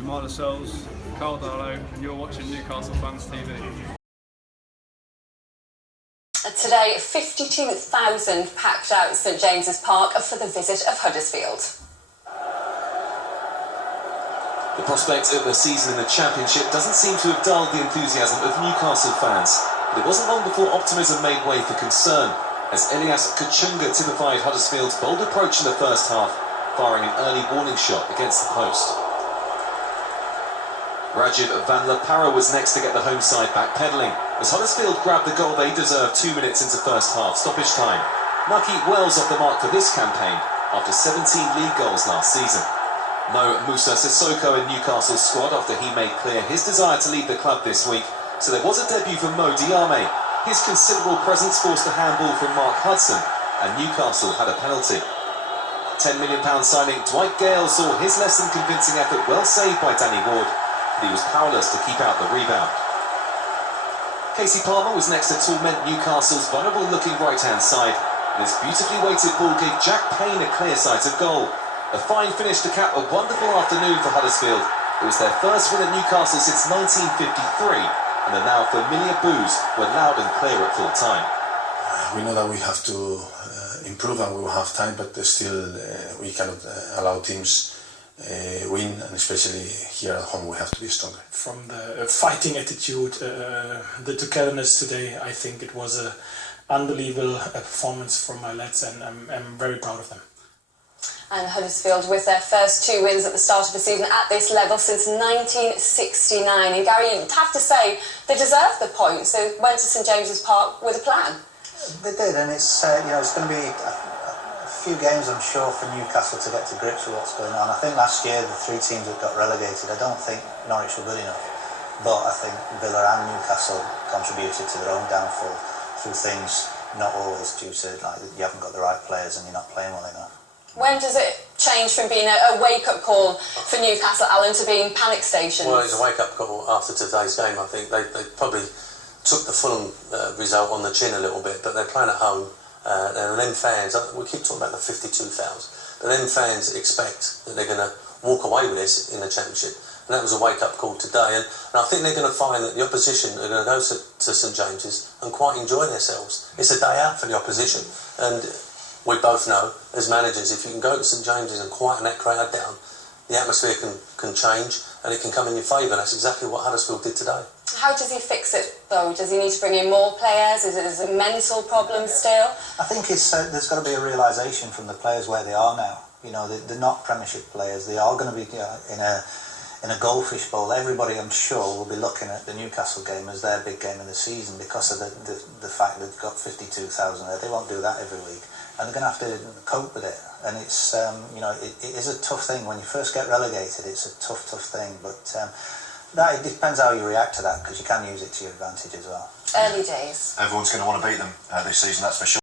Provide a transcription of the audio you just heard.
Anaylsis, Carl Darlow, and you're watching Newcastle Fans TV. Today, 52,000 packed out St James's Park for the visit of Huddersfield. The prospect of a season in the Championship doesn't seem to have dulled the enthusiasm of Newcastle fans, but it wasn't long before optimism made way for concern, as Anaylsis typified Huddersfield's bold approach in the first half, firing an early warning shot against the post. Rajiv Van La Parra was next to get the home side backpedalling, as Huddersfield grabbed the goal they deserved 2 minutes into first half stoppage time. Nucky wells off the mark for this campaign, after 17 league goals last season. No Moussa Sissoko in Newcastle's squad after he made clear his desire to leave the club this week, so there was a debut for Mo Diame. His considerable presence forced a handball from Mark Hudson, and Newcastle had a penalty. £10 million signing Dwight Gale saw his less than convincing effort well saved by Danny Ward, but he was powerless to keep out the rebound. Casey Palmer was next to torment Newcastle's vulnerable-looking right-hand side, and his beautifully weighted ball gave Jack Payne a clear-sighted goal. A fine finish to cap a wonderful afternoon for Huddersfield. It was their first win at Newcastle since 1953, and the now familiar boos were loud and clear at full time. We know that we have to improve and we will have time, but still we cannot allow teams win, and especially here at home we have to be stronger. From the fighting attitude, the togetherness today, I think it was an unbelievable performance from my lads, and I'm very proud of them. And Huddersfield with their first 2 wins at the start of the season at this level since 1969. And Gary, you'd have to say they deserved the points. They went to St James's Park with a plan. They did, and it's it's going to be a few games, I'm sure, for Newcastle to get to grips with what's going on. I think last year the 3 teams that got relegated, I don't think Norwich were good enough, but I think Villa and Newcastle contributed to their own downfall through things not always due to like you haven't got the right players and you're not playing well enough. When does it change from being a wake-up call for Newcastle, Alan, to being panic stations? Well, it's a wake-up call after today's game. I think they probably took the Fulham result on the chin a little bit, but they're playing at home, and them fans, we keep talking about the 52,000, but them fans expect that they're going to walk away with this in the Championship, and that was a wake-up call today, and I think they're going to find that the opposition are going to go to St James's and quite enjoy themselves. It's a day out for the opposition, and we both know, as managers, if you can go to St James's and quieten that crowd down, the atmosphere can change and it can come in your favour. That's exactly what Huddersfield did today. How does he fix it, though? Does he need to bring in more players? Is it mental problems still? I think it's, there's got to be a realisation from the players where they are now. You know, they're not Premiership players. They are going to be in a goldfish bowl. Everybody, I'm sure, will be looking at the Newcastle game as their big game of the season because of the fact they've got 52,000 there. They won't do that every week, and they're going to have to cope with it. And it's it is a tough thing when you first get relegated. It's a tough thing, but it depends how you react to that, because you can use it to your advantage as well. Early days. Everyone's going to want to beat them this season, that's for sure.